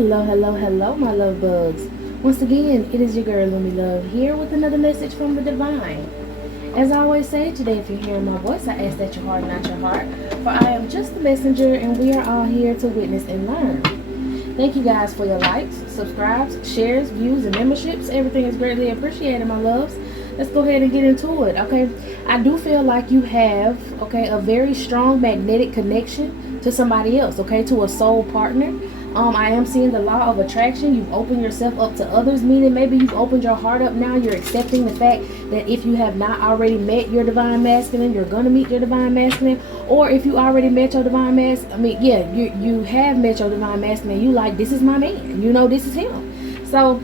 Hello, hello, hello, my love bugs. Once again, it is your girl, Lumi Love, here with another message from the divine. As I always say, today if you're hearing my voice, I ask that your heart, not your heart, for I am just the messenger and we are all here to witness and learn. Thank you guys for your likes, subscribes, shares, views, and memberships. Everything is greatly appreciated, my loves. Let's go ahead and get into it, okay? I do feel like you have, okay, a very strong magnetic connection to somebody else, okay, to a soul partner. I am seeing the law of attraction. You've opened yourself up to others, meaning maybe you've opened your heart up now. You're accepting the fact that if you have not already met your divine masculine, you're going to meet your divine masculine. Or if you already met your divine masculine, you have met your divine masculine. You like, this is my man. You know, this is him. So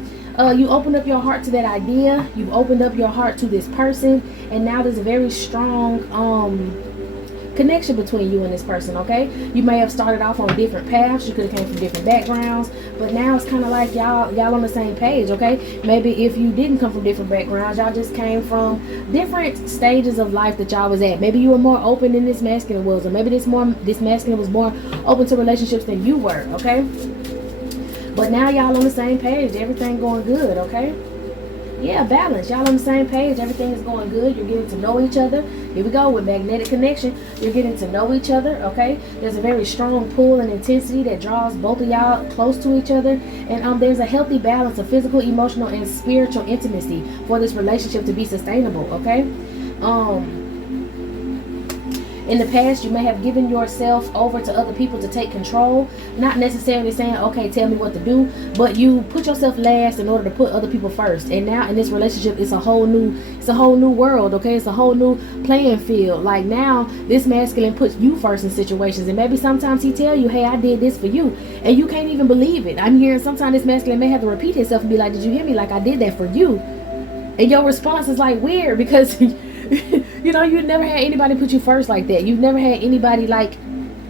you opened up your heart to that idea. You've opened up your heart to this person. And now there's a very strong connection between you and this person, okay? You may have started off on different paths. You could have came from different backgrounds, but now it's kind of like y'all on the same page, okay? Maybe if you didn't come from different backgrounds, y'all just came from different stages of life that y'all was at. Maybe you were more open than this masculine was, or maybe this masculine was more open to relationships than you were, okay? But now y'all on the same page. Everything going good, okay? Yeah, balance. Y'all on the same page. Everything is going good. You're getting to know each other. Here we go with magnetic connection. You're getting to know each other, okay? There's a very strong pull and intensity that draws both of y'all close to each other. And there's a healthy balance of physical, emotional, and spiritual intimacy for this relationship to be sustainable, okay? In the past, you may have given yourself over to other people to take control. Not necessarily saying, okay, tell me what to do. But you put yourself last in order to put other people first. And now in this relationship, it's a whole new world, okay? It's a whole new playing field. Like now, this masculine puts you first in situations. And maybe sometimes he tell you, hey, I did this for you. And you can't even believe it. I'm hearing sometimes this masculine may have to repeat himself and be like, did you hear me? Like, I did that for you. And your response is like weird because... you know, you never had anybody put you first like that. You've never had anybody like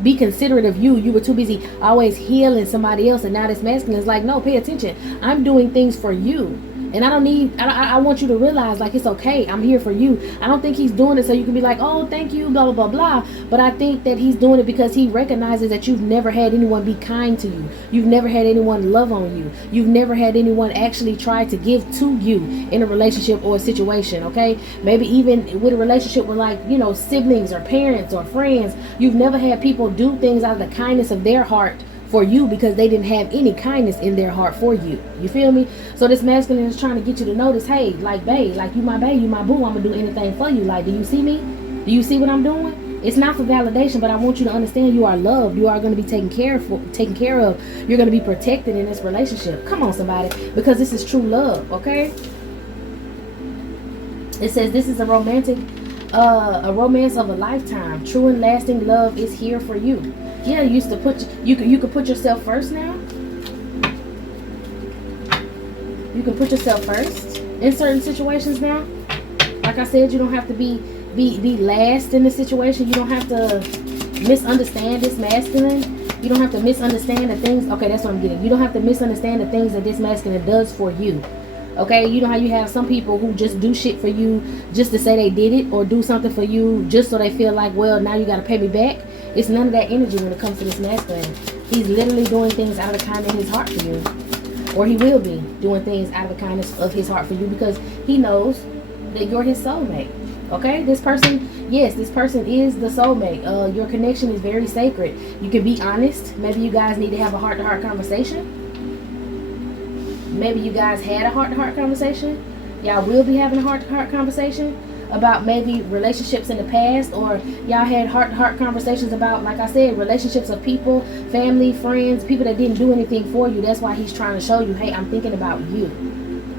be considerate of you. You were too busy always healing somebody else. And now this masculine is like, no, pay attention. I'm doing things for you. And I want you to realize, like, it's okay. I'm here for you. I don't think he's doing it so you can be like, oh, thank you, blah, blah, blah, blah. But I think that he's doing it because he recognizes that you've never had anyone be kind to you. You've never had anyone love on you. You've never had anyone actually try to give to you in a relationship or a situation, okay? Maybe even with a relationship with, like, you know, siblings or parents or friends. You've never had people do things out of the kindness of their heart for you because they didn't have any kindness in their heart for you. You feel me? So this masculine is trying to get you to notice, hey, like, babe, like, you my babe, you my boo, I'm gonna do anything for you. Like, do you see me? Do you see what I'm doing? It's not for validation, but I want you to understand you are loved. You are going to be taken care of. You're going to be protected in this relationship. Come on, somebody, because this is true love, okay? It says this is a romance of a lifetime. True and lasting love is here for you. Yeah, you used to you could put yourself first now. You can put yourself first in certain situations now. Like I said, you don't have to be last in the situation. You don't have to misunderstand this masculine. You don't have to misunderstand the things. Okay, that's what I'm getting. You don't have to misunderstand the things that this masculine does for you. Okay, you know how you have some people who just do shit for you just to say they did it, or do something for you just so they feel like, well, now you got to pay me back. It's none of that energy when it comes to this masculine. He's literally doing things out of the kindness of his heart for you. Or he will be doing things out of the kindness of his heart for you because he knows that you're his soulmate. Okay, this person, yes, this person is the soulmate. Your connection is very sacred. You can be honest. Maybe you guys need to have a heart-to-heart conversation. Maybe you guys had a heart-to-heart conversation. Y'all will be having a heart-to-heart conversation about maybe relationships in the past, or y'all had heart-to-heart conversations about, like I said, relationships of people, family, friends, people that didn't do anything for you. That's why he's trying to show you, hey, I'm thinking about you.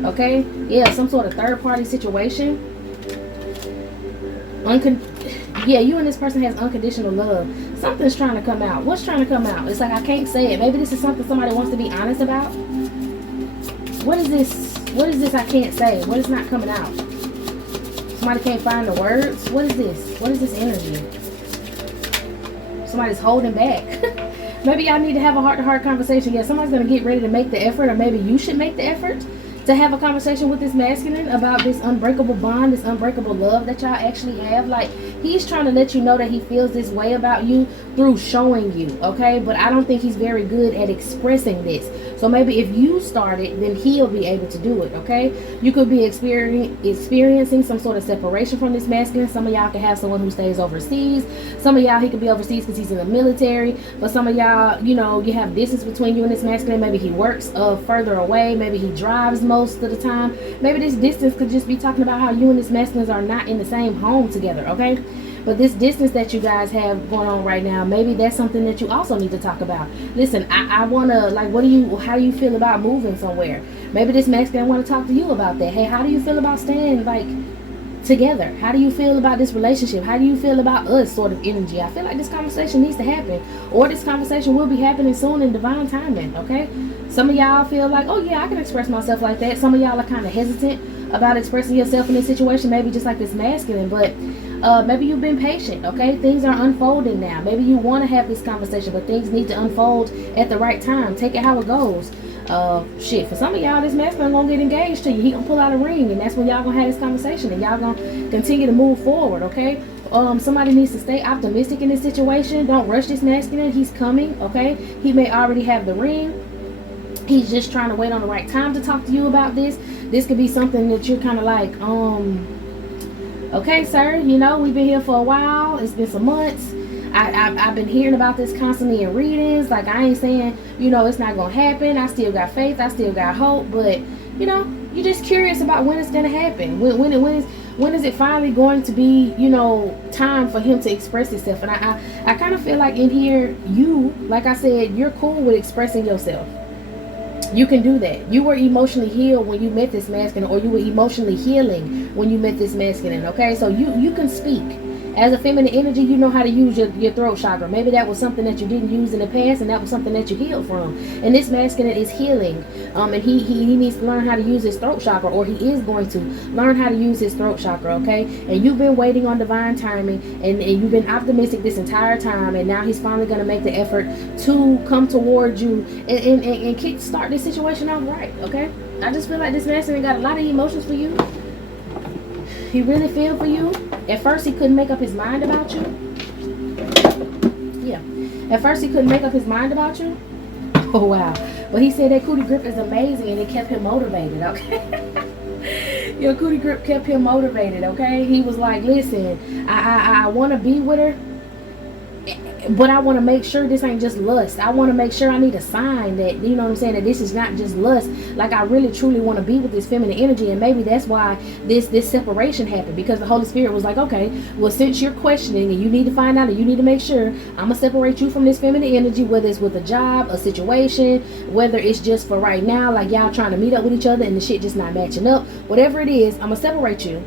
Okay? Yeah, some sort of third-party situation. Yeah, you and this person has unconditional love. Something's trying to come out. What's trying to come out? It's like I can't say it. Maybe this is something somebody wants to be honest about. What is this? What is this I can't say? What is not coming out? Somebody can't find the words. What is this? What is this energy? Somebody's holding back. Maybe y'all need to have a heart-to-heart conversation. Yeah, somebody's going to get ready to make the effort, or maybe you should make the effort to have a conversation with this masculine about this unbreakable bond, this unbreakable love that y'all actually have. Like, he's trying to let you know that he feels this way about you through showing you, okay? But I don't think he's very good at expressing this. So maybe if you start it, then he'll be able to do it, okay? You could be experiencing some sort of separation from this masculine. Some of y'all can have someone who stays overseas. Some of y'all, he could be overseas because he's in the military. But some of y'all, you know, you have distance between you and this masculine. Maybe he works further away. Maybe he drives most of the time. Maybe this distance could just be talking about how you and this masculine are not in the same home together, okay? But this distance that you guys have going on right now, maybe that's something that you also need to talk about. Listen, I want to, like, how do you feel about moving somewhere? Maybe this masculine want to talk to you about that. Hey, how do you feel about staying, like, together? How do you feel about this relationship? How do you feel about us, sort of energy? I feel like this conversation needs to happen, or this conversation will be happening soon in divine timing, okay? Some of y'all feel like, oh yeah, I can express myself like that. Some of y'all are kind of hesitant about expressing yourself in this situation, maybe just like this masculine, but maybe you've been patient, okay? Things are unfolding now. Maybe you want to have this conversation, but things need to unfold at the right time. Take it how it goes. For some of y'all, this masculine gonna get engaged to you. He gonna pull out a ring, and that's when y'all gonna have this conversation, and y'all gonna continue to move forward, okay? Somebody needs to stay optimistic in this situation. Don't rush this masculine. He's coming, okay? He may already have the ring. He's just trying to wait on the right time to talk to you about this. This could be something that you're kind of like, okay, sir, you know, we've been here for a while. It's been some months. I've been hearing about this constantly in readings. Like, I ain't saying, you know, it's not going to happen. I still got faith. I still got hope. But, you know, you're just curious about when it's going to happen. When is it finally going to be, you know, time for him to express himself? And I kind of feel like in here, you, like I said, you're cool with expressing yourself. You can do that. You were emotionally healed when you met this masculine, or you were emotionally healing when you met this masculine, okay? So you can speak. As a feminine energy, you know how to use your throat chakra. Maybe that was something that you didn't use in the past, and that was something that you healed from. And this masculine is healing. And he needs to learn how to use his throat chakra, or he is going to learn how to use his throat chakra, okay? And you've been waiting on divine timing, and you've been optimistic this entire time, and now he's finally going to make the effort to come towards you and kick start this situation off right, okay? I just feel like this masculine got a lot of emotions for you. He really feel for you. At first, he couldn't make up his mind about you. Yeah. At first, he couldn't make up his mind about you. Oh, wow. But he said that cootie grip is amazing, and it kept him motivated, okay? Your cootie grip kept him motivated, okay? He was like, listen, I want to be with her, but I want to make sure this ain't just lust. I want to make sure I need a sign that, you know what I'm saying, that this is not just lust. Like, I really truly want to be with this feminine energy. And maybe that's why this separation happened, because the Holy Spirit was like, okay, well, since you're questioning and you need to find out and you need to make sure, I'm going to separate you from this feminine energy, whether it's with a job, a situation, whether it's just for right now, like y'all trying to meet up with each other and the shit just not matching up. Whatever it is, I'm going to separate you.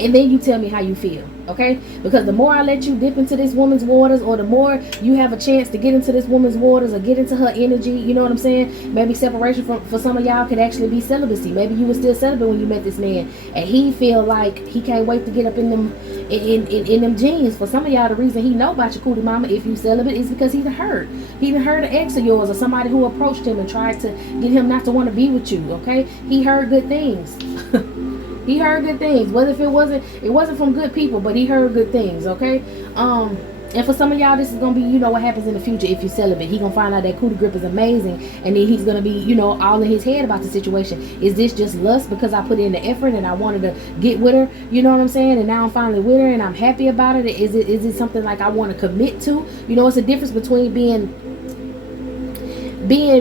And then you tell me how you feel, okay? Because the more I let you dip into this woman's waters, or the more you have a chance to get into this woman's waters or get into her energy, you know what I'm saying? Maybe separation for some of y'all could actually be celibacy. Maybe you were still celibate when you met this man, and he feel like he can't wait to get up in them them jeans. For some of y'all, the reason he know about your cootie mama, if you celibate, is because he heard an ex of yours, or somebody who approached him and tried to get him not to want to be with you, okay? He heard good things. He heard good things. Whether if it wasn't from good people, but he heard good things, okay? And for some of y'all, this is gonna be, you know, what happens in the future if you celibate. He gonna find out that cootie grip is amazing, and then he's gonna be, you know, all in his head about the situation. Is this just lust because I put in the effort and I wanted to get with her? You know what I'm saying? And now I'm finally with her and I'm happy about it. Is it something like I want to commit to? You know, it's a difference between being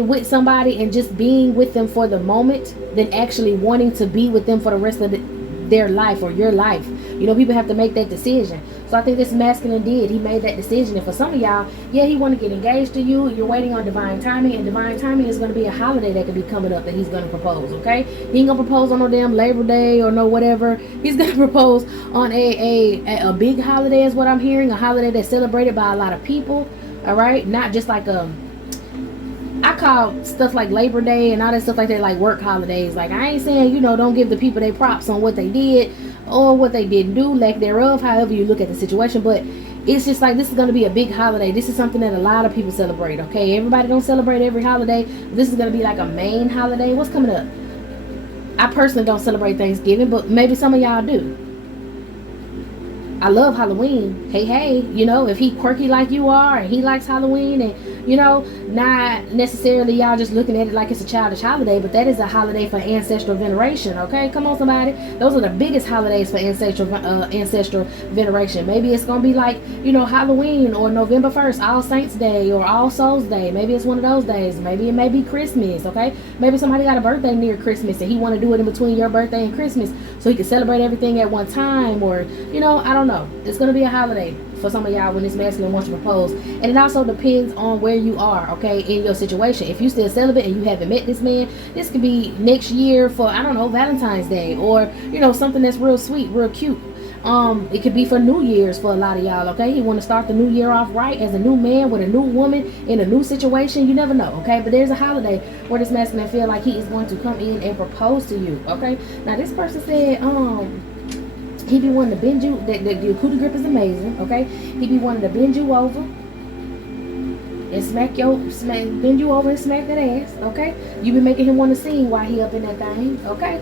with somebody and just being with them for the moment than actually wanting to be with them for the rest of their life or your life. You know, people have to make that decision. So I think this masculine did. He made that decision. And for some of y'all, yeah, he want to get engaged to you. You're waiting on divine timing, and divine timing is going to be a holiday that could be coming up that he's going to propose, okay? He ain't going to propose on no damn Labor Day or no whatever. He's going to propose on a big holiday is what I'm hearing, a holiday that's celebrated by a lot of people, all right? Not just like I call stuff like Labor Day and all that stuff like that like work holidays. Like, I ain't saying, you know, don't give the people their props on what they did or what they didn't do, lack thereof, however you look at the situation. But it's just like, this is going to be a big holiday. This is something that a lot of people celebrate, okay? Everybody don't celebrate every holiday. This is going to be like a main holiday. What's coming up? I personally don't celebrate Thanksgiving, but maybe some of y'all do. I love Halloween. Hey, you know, if he quirky like you are and he likes Halloween, and You know, not necessarily y'all just looking at it like it's a childish holiday, but that is a holiday for ancestral veneration, okay? Come on, somebody. Those are the biggest holidays for ancestral veneration. Maybe it's going to be like, you know, Halloween or November 1st, All Saints Day or All Souls Day. Maybe it's one of those days. Maybe it may be Christmas, okay? Maybe somebody got a birthday near Christmas and he want to do it in between your birthday and Christmas so he can celebrate everything at one time, or, you know, I don't know. It's going to be a holiday for some of y'all when this masculine wants to propose. And it also depends on where you are, okay, in your situation. If you still celibate and you haven't met this man, this could be next year for, I don't know, Valentine's Day, or, you know, something that's real sweet, real cute. It could be for New Year's for a lot of y'all, okay? He want to start the new year off right as a new man with a new woman in a new situation. You never know, okay? But there's a holiday where this masculine feel like he is going to come in and propose to you, okay? Now this person said, he be wanting to bend you. The cootie grip is amazing, okay? He be wanting to bend you over and bend you over and smack that ass, okay? You be making him want to sing while he up in that thing, okay?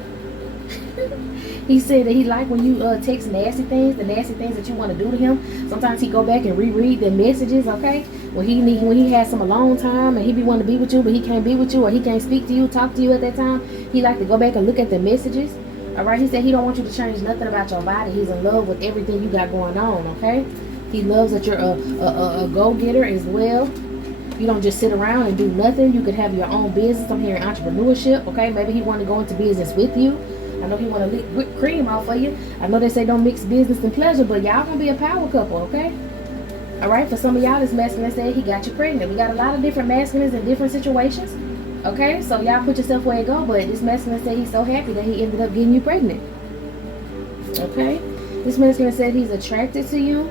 He said that he like when you text nasty things, the nasty things that you want to do to him. Sometimes he go back and reread the messages, okay? When he has some alone time and he be wanting to be with you, but he can't be with you, or he can't speak to you, talk to you at that time, he like to go back and look at the messages. All right, he said he don't want you to change nothing about your body. He's in love with everything you got going on, okay? He loves that you're a go-getter as well. You don't just sit around and do nothing. You could have your own business. I'm hearing entrepreneurship, okay? Maybe he want to go into business with you. I know he want to lick whipped cream off of you. I know they say don't mix business and pleasure, but y'all gonna be a power couple, okay? All right, for some of y'all, this masculine said he got you pregnant. We got a lot of different masculines in different situations. Okay, so y'all put yourself where it go, but this masculine said he's so happy that he ended up getting you pregnant. Okay, this masculine said he's attracted to you,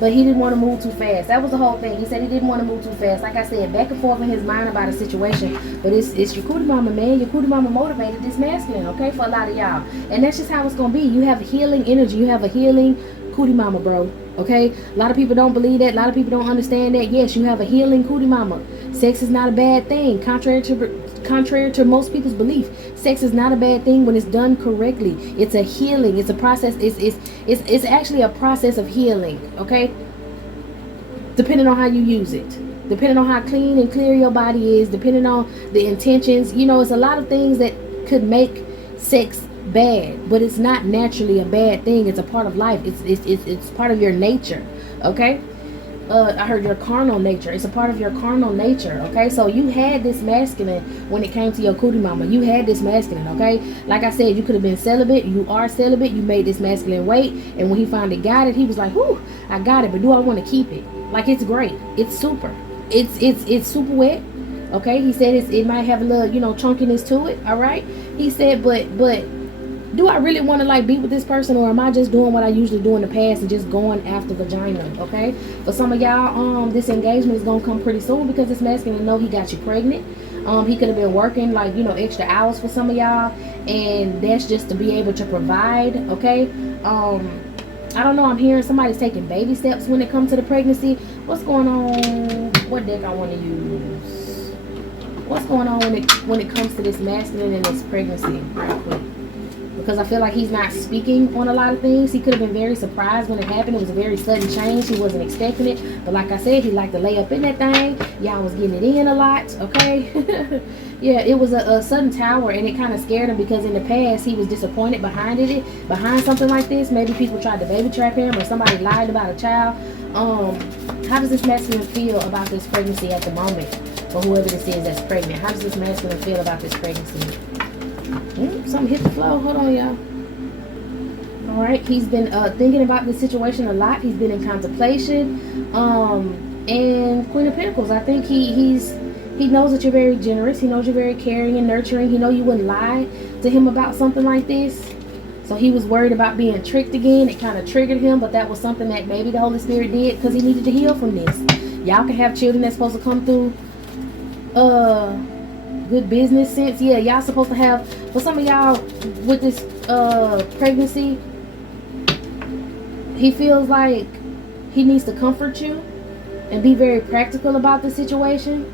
but he didn't want to move too fast. That was the whole thing. He said he didn't want to move too fast. Like I said, back and forth in his mind about a situation, but it's your cootie mama, man. Your cootie mama motivated this masculine, okay, for a lot of y'all. And that's just how it's going to be. You have healing energy. You have a healing cootie mama, bro. Okay, a lot of people don't believe that. A lot of people don't understand that. Yes, you have a healing cootie mama. Sex is not a bad thing, contrary to most people's belief. Sex is not a bad thing when it's done correctly. It's a healing. It's a process. It's actually a process of healing. Okay, depending on how you use it, depending on how clean and clear your body is, depending on the intentions. You know, it's a lot of things that could make sex bad, but it's not naturally a bad thing. It's a part of life. It's part of your nature. Okay, I heard your carnal nature. It's a part of your carnal nature. Okay, so you had this masculine when it came to your cootie mama. You had this masculine. Okay, like I said, you could have been celibate. You are celibate. You made this masculine wait, and when he finally got it, he was like, "Whew, I got it." But do I want to keep it? Like, it's great. It's super. It's super wet. Okay, he said it might have a little, you know, chunkiness to it. All right, he said, but do I really want to like be with this person, or am I just doing what I usually do in the past and just going after vagina? Okay, for some of y'all, this engagement is gonna come pretty soon because this masculine know he got you pregnant. He could have been working like, you know, extra hours for some of y'all, and that's just to be able to provide. Okay, I don't know. I'm hearing somebody's taking baby steps when it comes to the pregnancy. What's going on? What deck I want to use? What's going on when it comes to this masculine and this pregnancy? Real quick. Because I feel like he's not speaking on a lot of things. He could have been very surprised when it happened. It was a very sudden change. He wasn't expecting it. But like I said, he liked to lay up in that thing. Y'all was getting it in a lot, okay? Yeah, it was a sudden tower, and it kind of scared him because in the past, he was disappointed behind something like this. Maybe people tried to baby trap him, or somebody lied about a child. How does this masculine feel about this pregnancy at the moment? For whoever this is that's pregnant. How does this masculine feel about this pregnancy? Something hit the flow. Hold on, y'all. All right, he's been thinking about this situation a lot. He's been in contemplation. And Queen of Pentacles. I think he knows that you're very generous. He knows you're very caring and nurturing. He knows you wouldn't lie to him about something like this. So he was worried about being tricked again. It kind of triggered him, but that was something that maybe the Holy Spirit did because he needed to heal from this. Y'all can have children that's supposed to come through good business sense. Yeah, y'all supposed to have, for some of y'all with this pregnancy, he feels like he needs to comfort you and be very practical about the situation.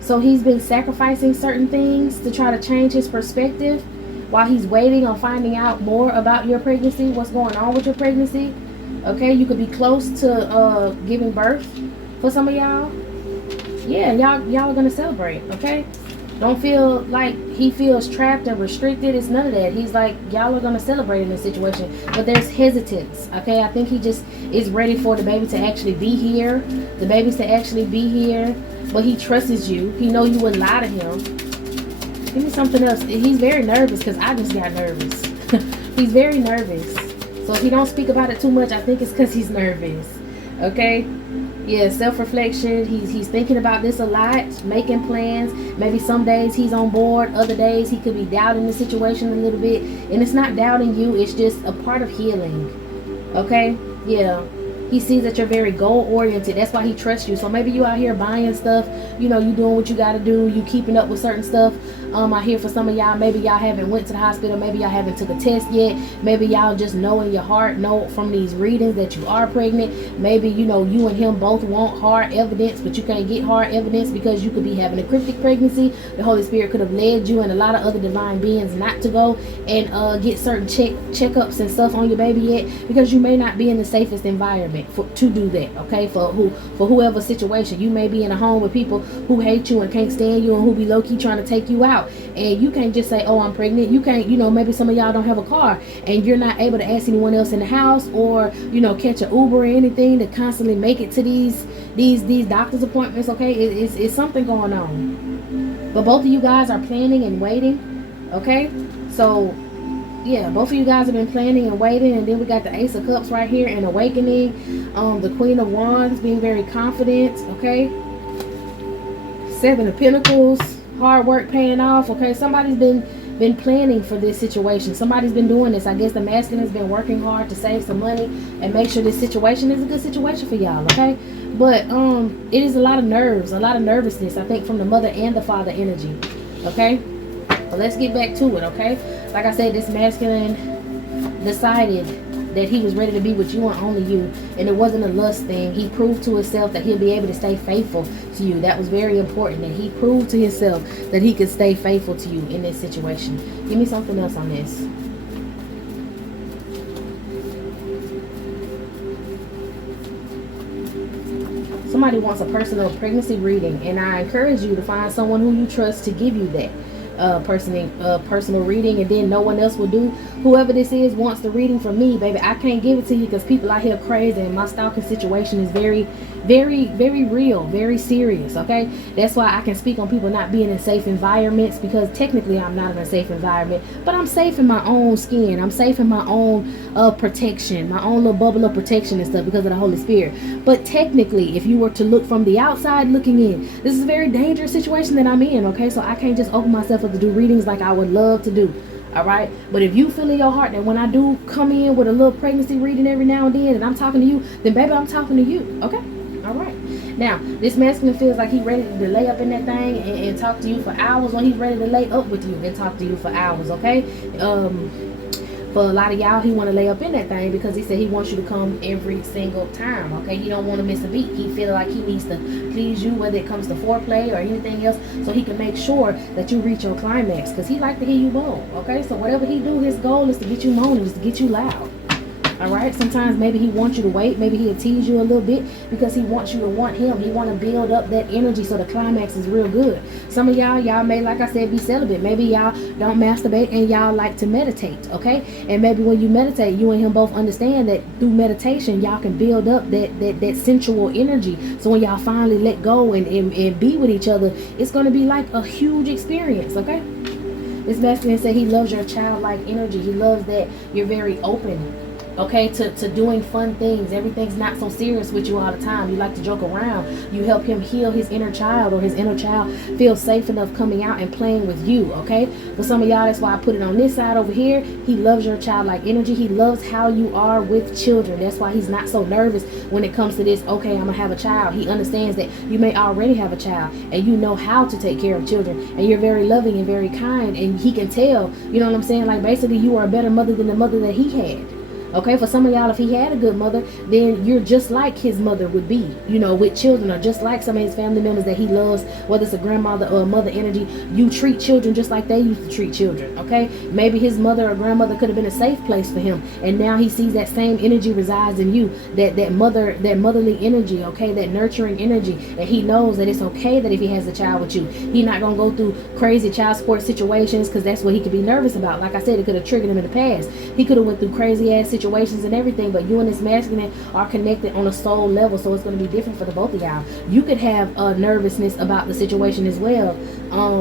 So he's been sacrificing certain things to try to change his perspective while he's waiting on finding out more about your pregnancy, what's going on with your pregnancy. Okay, you could be close to giving birth for some of y'all. Yeah, y'all are gonna celebrate, okay? Don't feel like he feels trapped or restricted. It's none of that. He's like, y'all are gonna celebrate in this situation, but there's hesitance, okay? I think he just is ready for the baby to actually be here, the babies to actually be here, but he trusts you. He know you wouldn't lie to him. Give me something else. He's very nervous because I just got nervous. He's very nervous. So if he don't speak about it too much, I think it's because he's nervous, okay? Yeah, self-reflection. He's thinking about this a lot, making plans. Maybe some days he's on board, other days he could be doubting the situation a little bit. And it's not doubting you, it's just a part of healing. Okay? Yeah. He sees that you're very goal-oriented. That's why he trusts you. So maybe you out here buying stuff. You know, you doing what you got to do. You keeping up with certain stuff. I hear for some of y'all, maybe y'all haven't went to the hospital. Maybe y'all haven't took a test yet. Maybe y'all just know in your heart, know from these readings that you are pregnant. Maybe, you know, you and him both want hard evidence, but you can't get hard evidence because you could be having a cryptic pregnancy. The Holy Spirit could have led you and a lot of other divine beings not to go and get certain checkups and stuff on your baby yet, because you may not be in the safest environment to do that, okay? For whoever situation. You may be in a home with people who hate you and can't stand you and who be low-key trying to take you out, and you can't just say, oh, I'm pregnant. You can't, you know, maybe some of y'all don't have a car and you're not able to ask anyone else in the house, or, you know, catch an Uber or anything to constantly make it to these doctor's appointments, okay? It's something going on, but both of you guys are planning and waiting, okay? So yeah, both of you guys have been planning and waiting. And then we got the Ace of Cups right here and awakening. The Queen of Wands being very confident, okay? Seven of Pentacles, hard work paying off, okay? Somebody's been planning for this situation. Somebody's been doing this. I guess the masculine has been working hard to save some money and make sure this situation is a good situation for y'all, okay? But it is a lot of nerves, a lot of nervousness, I think, from the mother and the father energy, okay? But let's get back to it, okay? Like I said, this masculine decided that he was ready to be with you and only you, and it wasn't a lust thing. He proved to himself that he'll be able to stay faithful to you. That was very important, that he proved to himself that he could stay faithful to you in this situation. Give me something else on this. Somebody wants a personal pregnancy reading, and I encourage you to find someone who you trust to give you that personal reading, and then no one else will do. Whoever this is wants the reading from me, baby, I can't give it to you because people out here crazy, and my stalking situation is very, very, very real, very serious, okay? That's why I can speak on people not being in safe environments, because technically I'm not in a safe environment, but I'm safe in my own skin. I'm safe in my own protection, my own little bubble of protection and stuff, because of the Holy Spirit. But technically, if you were to look from the outside looking in, this is a very dangerous situation that I'm in, okay? So I can't just open myself up to do readings like I would love to do. All right, but if you feel in your heart that when I do come in with a little pregnancy reading every now and then, and I'm talking to you, then baby, I'm talking to you, okay? All right. Now, this masculine feels like he's ready to lay up in that thing and talk to you for hours, or he's ready to lay up with you and talk to you for hours, okay? For a lot of y'all, he want to lay up in that thing because he said he wants you to come every single time, okay? He don't want to miss a beat. He feel like he needs to please you, whether it comes to foreplay or anything else, so he can make sure that you reach your climax, because he like to hear you moan, okay? So whatever he do, his goal is to get you moaning, is to get you loud. All right, sometimes maybe he wants you to wait. Maybe he'll tease you a little bit because he wants you to want him. He want to build up that energy so the climax is real good. Some of y'all may, like I said, be celibate. Maybe y'all don't masturbate and y'all like to meditate, okay? And maybe when you meditate, you and him both understand that through meditation, y'all can build up that sensual energy. So when y'all finally let go and be with each other, it's going to be like a huge experience, okay? This masculine said he loves your childlike energy. He loves that you're very open, okay, to doing fun things. Everything's not so serious with you all the time. You like to joke around. You help him heal his inner child, or his inner child feels safe enough coming out and playing with you, okay? For some of y'all, that's why I put it on this side over here. He loves your childlike energy. He loves how you are with children. That's why he's not so nervous when it comes to this, okay, I'm gonna have a child. He understands that you may already have a child and you know how to take care of children, and you're very loving and very kind, and he can tell, you know what I'm saying? Like, basically you are a better mother than the mother that he had. Okay, for some of y'all, if he had a good mother, then you're just like his mother would be, with children, or just like some of his family members that he loves, whether it's a grandmother or a mother energy. You treat children just like they used to treat children. Okay, maybe his mother or grandmother could have been a safe place for him, and now he sees that same energy resides in you, that motherly energy, okay, that nurturing energy, and he knows that it's okay that if he has a child with you, he's not gonna go through crazy child support situations, because that's what he could be nervous about. Like I said, it could have triggered him in the past. He could have went through crazy ass situations and everything, but you and this masculine are connected on a soul level, so it's going to be different for the both of y'all. You could have a nervousness about the situation as well,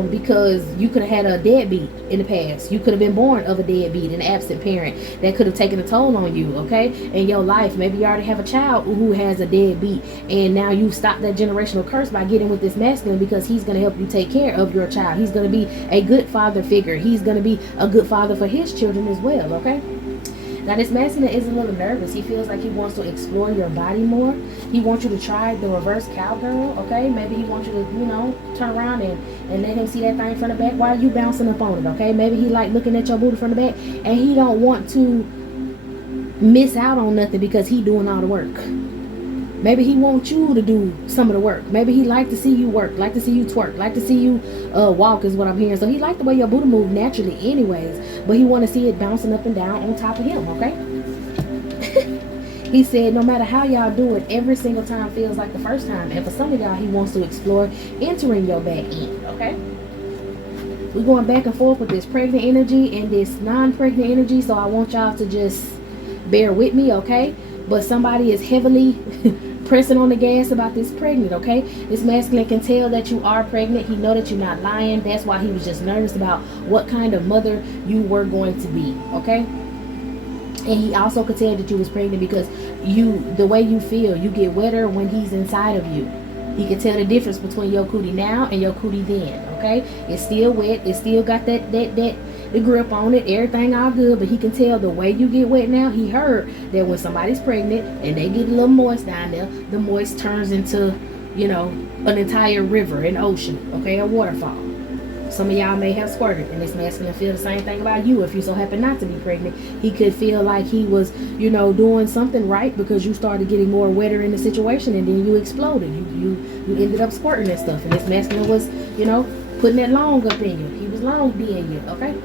because you could have had a deadbeat in the past. You could have been born of a deadbeat, an absent parent that could have taken a toll on you, okay, in your life. Maybe you already have a child who has a deadbeat, and now you stop that generational curse by getting with this masculine, because he's going to help you take care of your child. He's going to be a good father figure. He's going to be a good father for his children as well, okay? Now, this masculine is a little nervous. He feels like he wants to explore your body more. He wants you to try the reverse cowgirl, okay? Maybe he wants you to, turn around and let him see that thing from the back while you bouncing up on it, okay? Maybe he like looking at your booty from the back, and he don't want to miss out on nothing because he doing all the work. Maybe he wants you to do some of the work. Maybe he like to see you work, like to see you twerk, like to see you walk is what I'm hearing. So he like the way your booty move naturally anyways, but he want to see it bouncing up and down on top of him, okay? He said no matter how y'all do it, every single time feels like the first time. And for some of y'all, he wants to explore entering your back end, okay? We're going back and forth with this pregnant energy and this non-pregnant energy, so I want y'all to just bear with me, okay? But somebody is heavily pressing on the gas about this pregnant, okay? This masculine can tell that you are pregnant. He know that you're not lying. That's why he was just nervous about what kind of mother you were going to be, okay? And he also could tell that you was pregnant because the way you feel, you get wetter when he's inside of you. He can tell the difference between your cootie now and your cootie then, okay? It's still wet. It still got the grip on it, everything all good, but he can tell the way you get wet now. He heard that when somebody's pregnant and they get a little moist down there, the moist turns into, an entire river, an ocean, okay, a waterfall. Some of y'all may have squirted, and this masculine feel the same thing about you. If you so happen not to be pregnant, he could feel like he was, doing something right because you started getting more wetter in the situation, and then you exploded. You ended up squirting and stuff, and this masculine was, putting that long up in you. He was long being you, okay?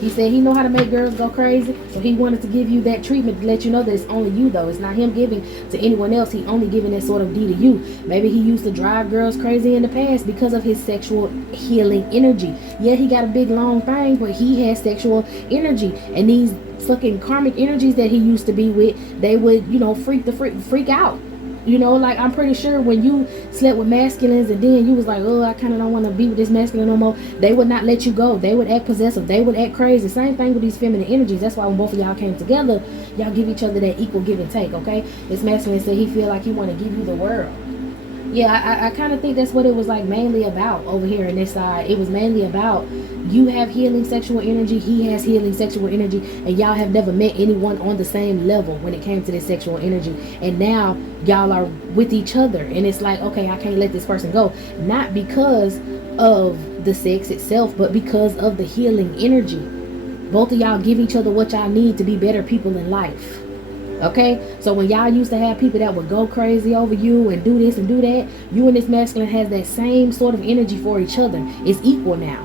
He said he know how to make girls go crazy, so he wanted to give you that treatment to let you know that it's only you, though. It's not him giving to anyone else. He only giving that sort of D to you. Maybe he used to drive girls crazy in the past because of his sexual healing energy. Yeah, he got a big long thing, but he has sexual energy, and these fucking karmic energies that he used to be with, they would, freak out. Like I'm pretty sure when you slept with masculines and then you was like, oh, I kind of don't want to be with this masculine no more, they would not let you go. They would act possessive. They would act crazy. Same thing with these feminine energies. That's why when both of y'all came together, y'all give each other that equal give and take, okay? This masculine said he feel like he want to give you the world. Yeah, I kind of think that's what it was like mainly about over here in this side. It was mainly about you have healing sexual energy, he has healing sexual energy, and y'all have never met anyone on the same level when it came to this sexual energy. And now y'all are with each other, and it's like, okay, I can't let this person go. Not because of the sex itself, but because of the healing energy. Both of y'all give each other what y'all need to be better people in life. Okay, so when y'all used to have people that would go crazy over you and do this and do that, you and this masculine has that same sort of energy for each other. It's equal now.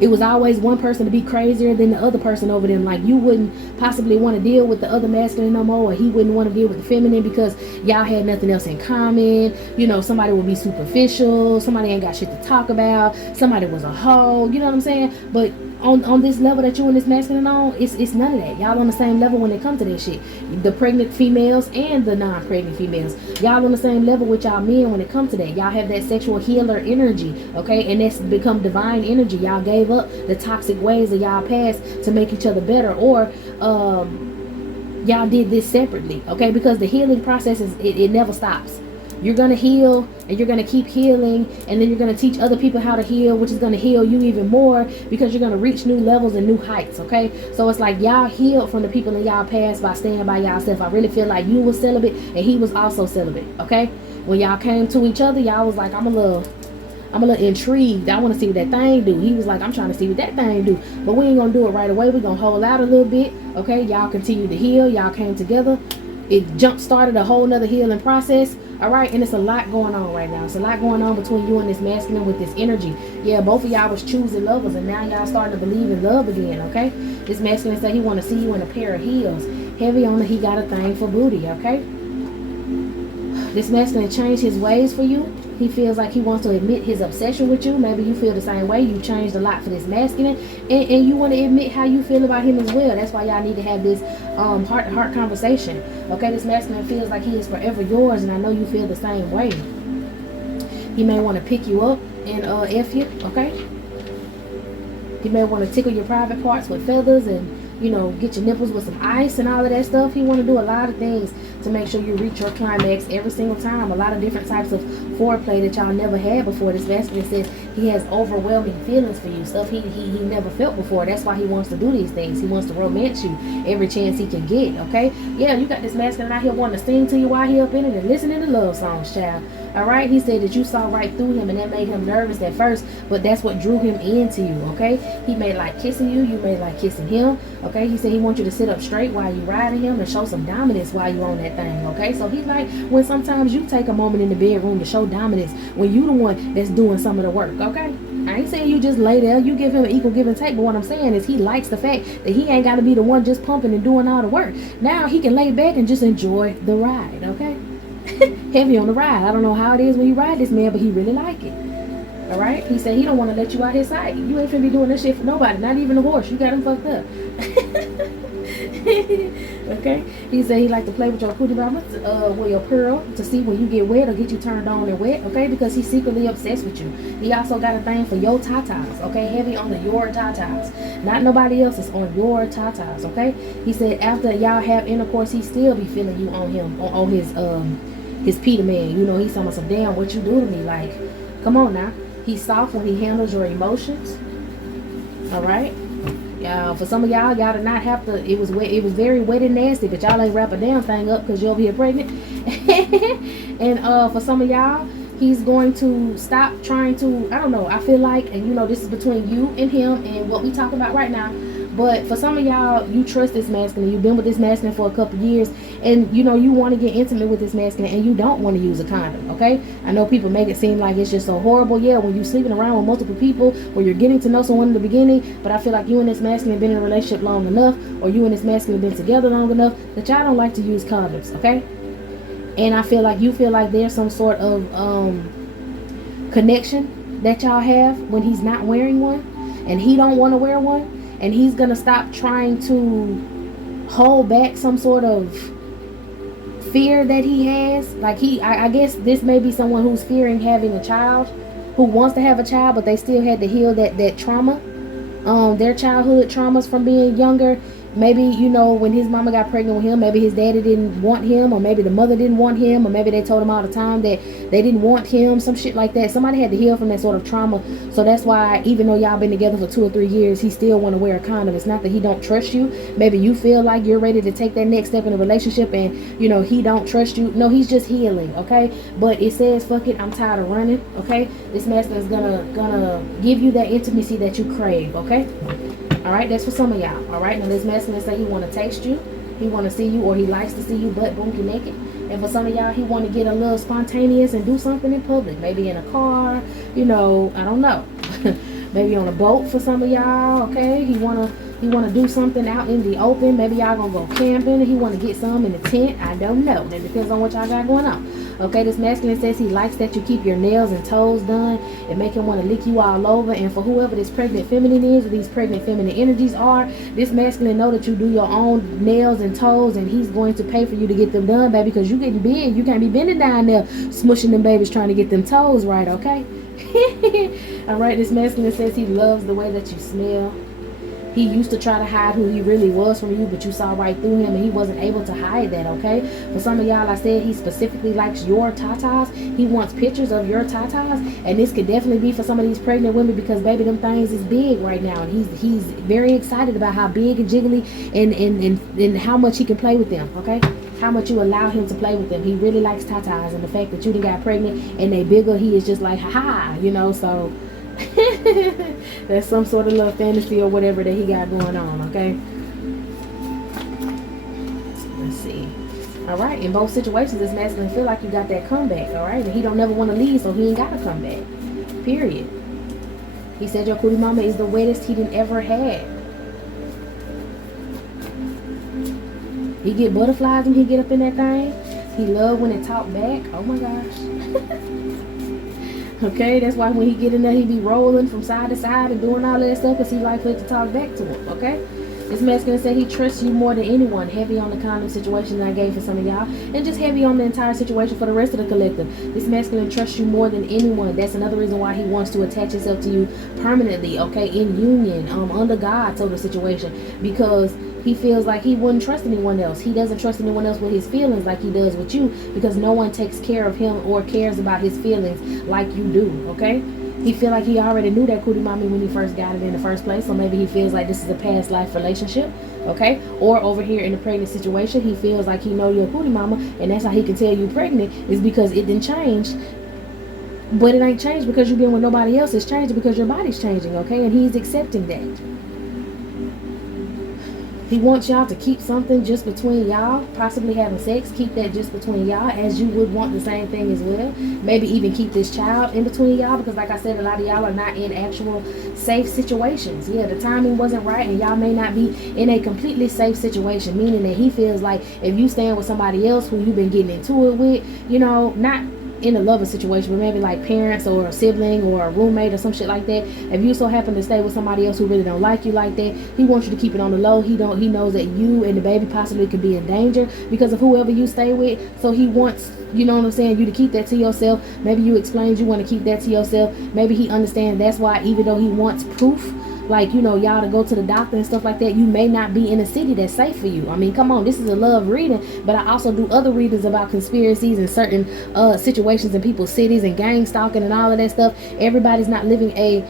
It was always one person to be crazier than the other person over them. Like you wouldn't possibly want to deal with the other masculine no more, or he wouldn't want to deal with the feminine because y'all had nothing else in common. Somebody would be superficial, somebody ain't got shit to talk about, somebody was a hoe, you know what I'm saying? But on this level that you and this masculine on, it's none of that. Y'all on the same level when it comes to that shit. The pregnant females and the non-pregnant females, y'all on the same level with y'all men when it comes to that. Y'all have that sexual healer energy, okay? And that's become divine energy. Y'all gave up the toxic ways of y'all past to make each other better, or y'all did this separately, okay? Because the healing process it never stops. You're going to heal, and you're going to keep healing, and then you're going to teach other people how to heal, which is going to heal you even more, because you're going to reach new levels and new heights, okay? So it's like y'all healed from the people in y'all past by staying by y'allself. I really feel like you was celibate, and he was also celibate, okay? When y'all came to each other, y'all was like, I'm a little I'm a little intrigued. I want to see what that thing do. He was like, I'm trying to see what that thing do. But we ain't going to do it right away. We're going to hold out a little bit. Okay, y'all continue to heal. Y'all came together. It jump started a whole nother healing process. All right, and it's a lot going on right now. It's a lot going on between you and this masculine with this energy. Yeah, both of y'all was choosing lovers, and now y'all starting to believe in love again. Okay, this masculine said he want to see you in a pair of heels. Heavy on it, he got a thing for booty. Okay, this masculine changed his ways for you. He feels like he wants to admit his obsession with you. Maybe you feel the same way. You changed a lot for this masculine. And you want to admit how you feel about him as well. That's why y'all need to have this heart-to-heart conversation. Okay, this masculine feels like he is forever yours. And I know you feel the same way. He may want to pick you up and F you. Okay. He may want to tickle your private parts with feathers and, you know, get your nipples with some ice and all of that stuff. He want to do a lot of things to make sure you reach your climax every single time. A lot of different types of foreplay that y'all never had before. This masculine says he has overwhelming feelings for you, stuff he never felt before. That's why he wants to do these things. He wants to romance you every chance he can get. Okay, yeah, you got this masculine out here wanting to sing to you while he up in it and listening to love songs, child. All right, he said that you saw right through him and that made him nervous at first, but that's what drew him into you. Okay, he may like kissing you, you may like kissing him. Okay, he said he wants you to sit up straight while you riding him and show some dominance while you on that thing. Okay, so he's like when sometimes you take a moment in the bedroom to show dominance when you the one that's doing some of the work. Okay, I ain't saying you just lay there, you give him an equal give and take, but what I'm saying is he likes the fact that he ain't got to be the one just pumping and doing all the work. Now he can lay back and just enjoy the ride. Okay, heavy on the ride. I don't know how it is when you ride this man, but he really like it. All right, he said he don't want to let you out his sight. You ain't finna be doing this shit for nobody, not even a horse. You got him fucked up. Okay, he said he like to play with your cootie mama, with your pearl, to see when you get wet or get you turned on and wet. Okay, because he's secretly obsessed with you. He also got a thing for your tatas. Okay, heavy on the your tatas, not nobody else's, on your tatas. Okay, he said after y'all have intercourse, he still be feeling you on him, on his Peter man. You know, he's talking about some damn what you do to me. Like, come on now. He's soft when he handles your emotions. All right. For some of y'all did not have to. It was wet. It was very wet and nasty, but y'all ain't wrap a damn thing up because you're over here pregnant. And for some of y'all, he's going to stop trying to. I don't know. I feel like, and you know, this is between you and him and what we talking about right now. But for some of y'all, you trust this masculine. You've been with this masculine for a couple years, and you know you want to get intimate with this masculine, and you don't want to use a condom. Okay, I know people make it seem like it's just so horrible. Yeah, when you're sleeping around with multiple people, or you're getting to know someone in the beginning. But I feel like you and this masculine been in a relationship long enough, or you and this masculine been together long enough that y'all don't like to use condoms. Okay, and I feel like you feel like there's some sort of connection that y'all have when he's not wearing one, and he don't want to wear one. And he's going to stop trying to hold back some sort of fear that he has. Like I guess this may be someone who's fearing having a child, who wants to have a child, but they still had to heal that trauma, their childhood traumas from being younger. Maybe, you know, when his mama got pregnant with him, maybe his daddy didn't want him, or maybe the mother didn't want him, or maybe they told him all the time that they didn't want him, some shit like that. Somebody had to heal from that sort of trauma. So that's why, even though y'all been together for 2 or 3 years, he still want to wear a condom. It's not that he don't trust you. Maybe you feel like you're ready to take that next step in a relationship and, you know, he don't trust you. No, he's just healing, okay? But it says, fuck it, I'm tired of running, okay? This masculine is gonna give you that intimacy that you crave, okay? All right, that's for some of y'all. All right, now this masculine say he want to taste you, he want to see you, or he likes to see you butt boom naked. And for some of y'all, he want to get a little spontaneous and do something in public, maybe in a car, you know, I don't know. Maybe on a boat for some of y'all. Okay, he wanna do something out in the open. Maybe y'all gonna go camping. He want to get some in the tent. I don't know. That depends on what y'all got going on. Okay, this masculine says he likes that you keep your nails and toes done. It make him want to lick you all over. And for whoever this pregnant feminine is, or these pregnant feminine energies are, this masculine know that you do your own nails and toes, and he's going to pay for you to get them done, baby, because you getting big. You can't be bending down there smushing them babies trying to get them toes right, okay? All right, this masculine says he loves the way that you smell. He used to try to hide who he really was from you, but you saw right through him, and he wasn't able to hide that, okay? For some of y'all, I said he specifically likes your tatas. He wants pictures of your tatas, and this could definitely be for some of these pregnant women, because, baby, them things is big right now, and he's very excited about how big and jiggly and how much he can play with them, okay? how much you allow him to play with them. He really likes tatas, and the fact that you done got pregnant and they bigger, he is just like, ha, you know, so that's some sort of love fantasy or whatever that he got going on, okay? Let's see. All right, in both situations, this masculine feel like you got that comeback, all right? And he don't never want to leave, so he ain't got to come back, period. He said your cootie mama is the wettest he done ever had. He get butterflies when he get up in that thing. He love when it talk back. Oh my gosh. Okay, that's why when he get in there, he be rolling from side to side and doing all that stuff because he like for it to talk back to him, okay? This masculine said he trusts you more than anyone. Heavy on the condom situation that I gave for some of y'all. And just heavy on the entire situation for the rest of the collective. This masculine trusts you more than anyone. That's another reason why he wants to attach himself to you permanently, okay? In union, under God sort of situation. Because he feels like he wouldn't trust anyone else. He doesn't trust anyone else with his feelings like he does with you. Because no one takes care of him or cares about his feelings like you do, okay? He feel like he already knew that cootie mommy when he first got it in the first place. So maybe he feels like this is a past life relationship, okay? Or over here in the pregnant situation, he feels like he know your cootie mama, and that's how he can tell you pregnant, is because it didn't change. But it ain't changed because you've been with nobody else. It's changed because your body's changing, okay? And he's accepting that. He wants y'all to keep something just between y'all, possibly having sex. Keep that just between y'all, as you would want the same thing as well. Maybe even keep this child in between y'all, because like I said, a lot of y'all are not in actual safe situations. Yeah, the timing wasn't right, and y'all may not be in a completely safe situation, meaning that he feels like if you stand with somebody else who you've been getting into it with, you know, not in a loving situation, but maybe like parents or a sibling or a roommate or some shit like that. If you so happen to stay with somebody else who really don't like you like that, he wants you to keep it on the low. He knows that you and the baby possibly could be in danger because of whoever you stay with. So he wants, you know what I'm saying, you to keep that to yourself. Maybe you explained you want to keep that to yourself. Maybe he understands that's why, even though he wants proof, like, you know, y'all to go to the doctor and stuff like that, you may not be in a city that's safe for you. I mean, come on, this is a love reading, but I also do other readings about conspiracies and certain situations in people's cities and gang stalking and all of that stuff. Everybody's not living a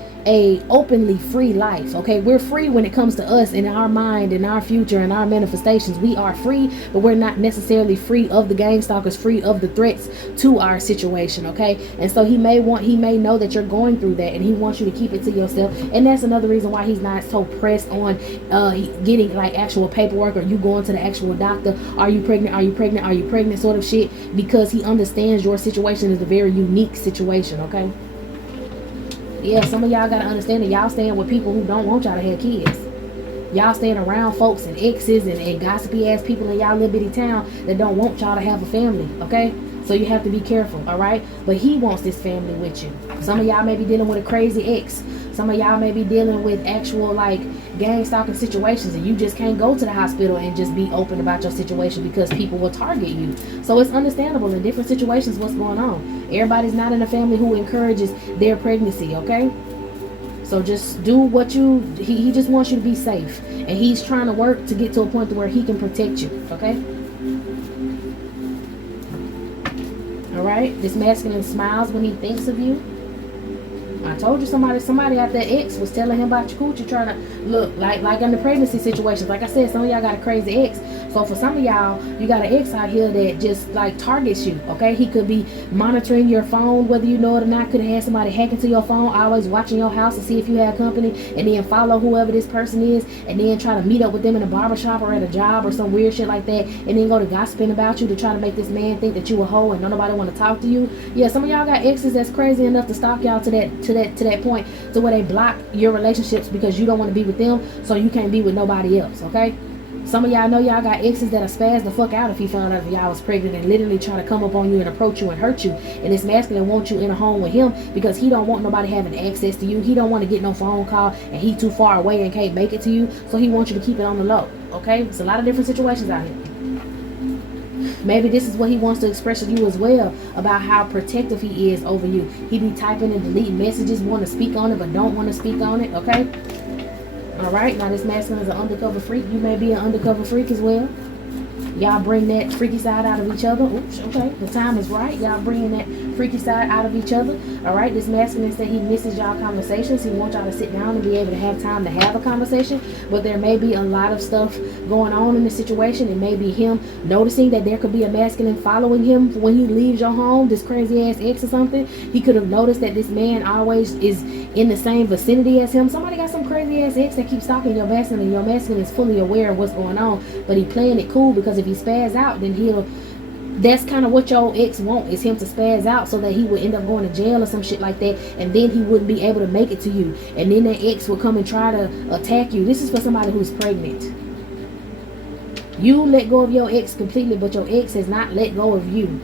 openly free life, okay? We're free when it comes to us in our mind and our future and our manifestations. We are free, but we're not necessarily free of the gang stalkers, free of the threats to our situation, okay? And so he may know that you're going through that, and he wants you to keep it to yourself. And that's another reason why he's not so pressed on getting like actual paperwork, or you going to the actual doctor. Are you pregnant? Are you pregnant? Are you pregnant? Sort of shit, because he understands your situation is a very unique situation, okay? Yeah, some of y'all got to understand that y'all staying with people who don't want y'all to have kids. Y'all staying around folks and exes and gossipy ass people in y'all little bitty town that don't want y'all to have a family, okay? So you have to be careful, all right? But he wants this family with you. Some of y'all may be dealing with a crazy ex. Some of y'all may be dealing with actual like gang stalking situations, and you just can't go to the hospital and just be open about your situation because people will target you. So it's understandable in different situations what's going on. Everybody's not in a family who encourages their pregnancy, okay? So just do what he just wants you to be safe, and he's trying to work to get to a point to where he can protect you, okay? All right, this masculine smiles when he thinks of you. I told you somebody out there ex was telling him about your coochie, trying to look like in the pregnancy situations. Like I said, some of y'all got a crazy ex. So for some of y'all, you got an ex out here that just like targets you, okay? He could be monitoring your phone, whether you know it or not. Could have had somebody hack into your phone, always watching your house to see if you have company, and then follow whoever this person is, and then try to meet up with them in a barbershop or at a job or some weird shit like that, and then go to gossiping about you to try to make this man think that you a hoe and nobody want to talk to you. Yeah, some of y'all got exes that's crazy enough to stalk y'all to that point to where they block your relationships because you don't want to be with them, so you can't be with nobody else, okay? Some of y'all know y'all got exes that'll spaz the fuck out if he found out if y'all was pregnant and literally try to come up on you and approach you and hurt you. And this masculine wants you in a home with him because he don't want nobody having access to you. He don't want to get no phone call, and he too far away and can't make it to you. So he wants you to keep it on the low, okay? It's a lot of different situations out here. Maybe this is what he wants to express to you as well, about how protective he is over you. He be typing and deleting messages, want to speak on it but don't want to speak on it, okay? All right, now this masculine is an undercover freak. You may be an undercover freak as well. Y'all bring that freaky side out of each other. Oops, okay, the time is right. Y'all bringing that freaky side out of each other. All right, this masculine said he misses y'all conversations. He wants y'all to sit down and be able to have time to have a conversation. But there may be a lot of stuff going on in the situation. It may be him noticing that there could be a masculine following him when he leaves your home, this crazy ass ex or something. He could have noticed that this man always is in the same vicinity as him. Somebody got some crazy ass ex that keeps stalking your masculine, and your masculine is fully aware of what's going on, but he playing it cool because if he spaz out, then that's kind of what your ex want, is him to spaz out so that he would end up going to jail or some shit like that, and then he wouldn't be able to make it to you, and then that ex will come and try to attack you. This is for somebody who's pregnant. You let go of your ex completely, but your ex has not let go of you.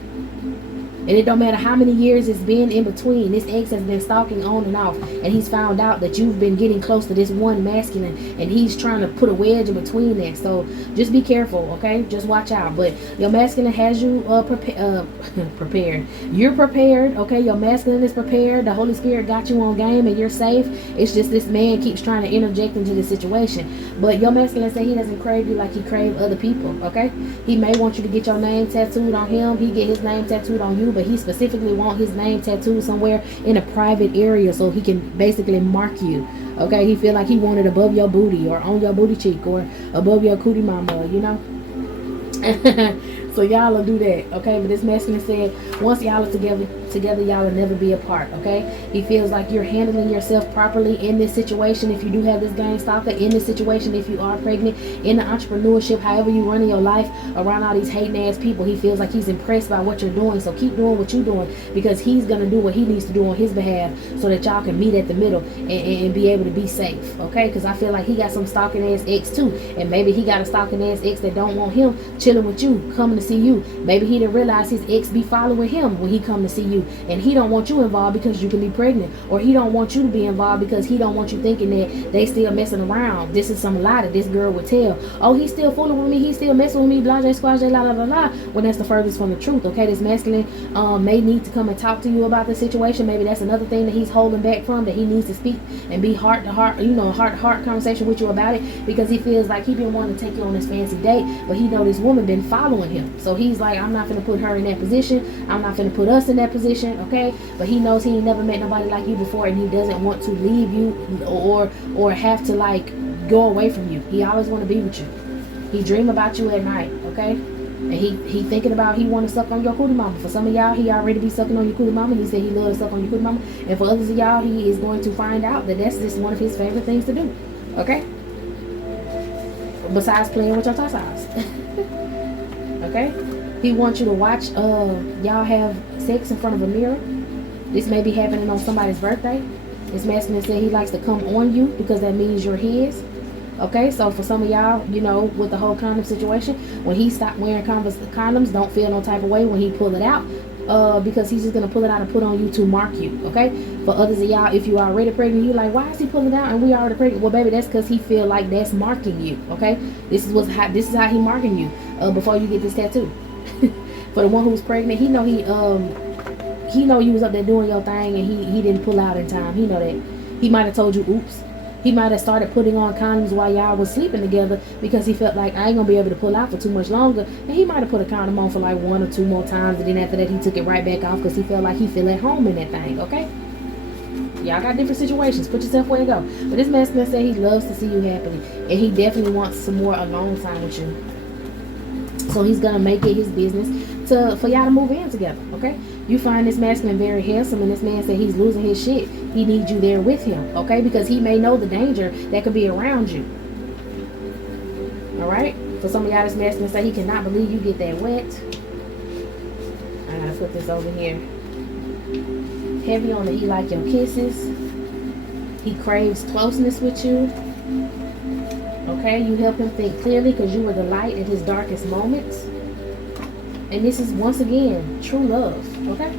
And it don't matter how many years it's been in between. This ex has been stalking on and off, and he's found out that you've been getting close to this one masculine, and he's trying to put a wedge in between that. So just be careful, okay? Just watch out. But your masculine has you prepared. You're prepared, okay? Your masculine is prepared. The Holy Spirit got you on game, and you're safe. It's just this man keeps trying to interject into the situation. But your masculine say he doesn't crave you like he crave other people, okay? He may want you to get your name tattooed on him. He get his name tattooed on you, but he specifically want his name tattooed somewhere in a private area so he can basically mark you. Okay, he feel like he want it above your booty or on your booty cheek or above your cootie mama, you know. So y'all will do that, okay? But this masculine said once y'all are together y'all will never be apart, okay? He feels like you're handling yourself properly in this situation. If you do have this gang stalker, in this situation, if you are pregnant, in the entrepreneurship, however you running your life around all these hating ass people, he feels like he's impressed by what you're doing. So keep doing what you're doing, because he's gonna do what he needs to do on his behalf so that y'all can meet at the middle and be able to be safe, okay? Because I feel like he got some stalking ass ex too, and maybe he got a stalking ass ex that don't want him chilling with you, coming to see you. Maybe he didn't realize his ex be following him when he come to see you, and he don't want you involved because you can be pregnant, or he don't want you to be involved because he don't want you thinking that they still messing around. This is some lie that this girl would tell. Oh, he's still fooling with me, he's still messing with me, blah blah squash la la la la, when that's the furthest from the truth, okay? This masculine may need to come and talk to you about the situation. Maybe that's another thing that he's holding back from, that he needs to speak and be heart to heart, you know, heart to heart conversation with you about it, because he feels like he been wanting to take you on this fancy date, but he know this woman been following him. So he's like, I'm not gonna put her in that position, I'm not gonna put us in that position, okay? But he knows he ain't never met nobody like you before, and he doesn't want to leave you or have to like go away from you. He always want to be with you. He dream about you at night, okay? And he thinking about, he want to suck on your cootie mama. For some of y'all, he already be sucking on your cootie mama. He said he love to suck on your cootie mama. And for others of y'all, he is going to find out that that's just one of his favorite things to do, okay? Besides playing with your tatas. Okay? He wants you to watch y'all have sex in front of a mirror. This may be happening on somebody's birthday. This masculine said he likes to come on you because that means you're his. Okay, so for some of y'all, you know, with the whole condom situation, when he stopped wearing condoms, don't feel no type of way when he pull it out, because he's just gonna pull it out and put on you to mark you. Okay, for others of y'all, if you are already pregnant, you like, why is he pulling it out and we already pregnant? Well, baby, that's because he feel like that's marking you. Okay, this is how he marking you before you get this tattoo. For the one who's pregnant, he know you was up there doing your thing, and he didn't pull out in time. He know that. He might have told you oops. He might have started putting on condoms while y'all was sleeping together because he felt like, I ain't gonna be able to pull out for too much longer. And he might have put a condom on for like 1 or 2 more times, and then after that he took it right back off because he felt like he feel at home in that thing. Okay, y'all got different situations. Put yourself where you go. But this masculine said he loves to see you happily, and he definitely wants some more alone time with you. So he's gonna make it his business for y'all to move in together, okay? You find this masculine very handsome, and this man said he's losing his shit. He needs you there with him, okay? Because he may know the danger that could be around you. All right? For some of y'all, this masculine say he cannot believe you get that wet. I gotta put this over here. Heavy on the he like your kisses. He craves closeness with you. Okay, you help him think clearly because you were the light in his darkest moments. And this is, once again, true love. Okay?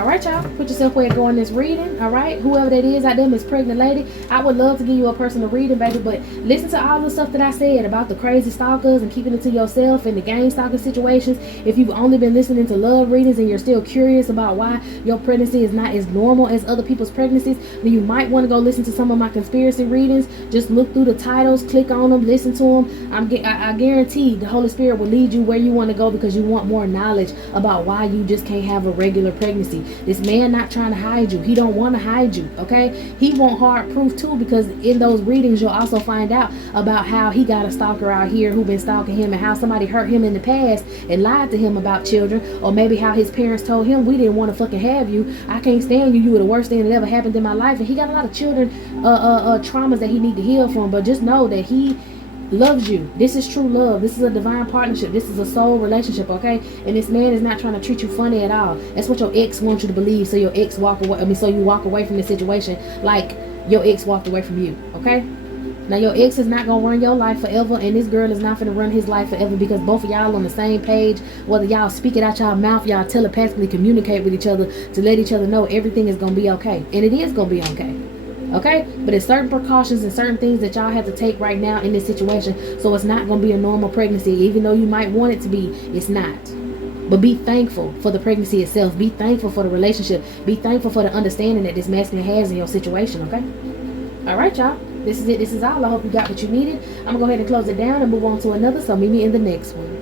All right, y'all. Put yourself where you're going this reading. All right. Whoever that is out there, Miss Pregnant Lady, I would love to give you a personal reading, baby. But listen to all the stuff that I said about the crazy stalkers and keeping it to yourself and the gang stalker situations. If you've only been listening to love readings and you're still curious about why your pregnancy is not as normal as other people's pregnancies, then you might want to go listen to some of my conspiracy readings. Just look through the titles, click on them, listen to them. I guarantee the Holy Spirit will lead you where you want to go because you want more knowledge about why you just can't have a regular pregnancy. This man not trying to hide you. He don't want to hide you, okay? He want hard proof too, because in those readings you'll also find out about how he got a stalker out here who been stalking him, and how somebody hurt him in the past and lied to him about children, or maybe how his parents told him, we didn't want to fucking have you. I can't stand you. You were the worst thing that ever happened in my life. And he got a lot of children traumas that he need to heal from. But just know that he loves you. This is true love. This is a divine partnership. This is a soul relationship, okay? And this man is not trying to treat you funny at all. That's what your ex wants you to believe, so your ex walk away. So you walk away from the situation like your ex walked away from you, okay? Now your ex is not gonna run your life forever, and this girl is not gonna run his life forever, because both of y'all on the same page. Whether y'all speak it out y'all mouth, y'all telepathically communicate with each other to let each other know everything is gonna be okay, and it is gonna be okay. Okay, but it's certain precautions and certain things that y'all have to take right now in this situation, so it's not going to be a normal pregnancy. Even though you might want it to be, it's not. But be thankful for the pregnancy itself. Be thankful for the relationship. Be thankful for the understanding that this masculine has in your situation, okay? All right, y'all. This is it. This is all. I hope you got what you needed. I'm going to go ahead and close it down and move on to another, so meet me in the next one.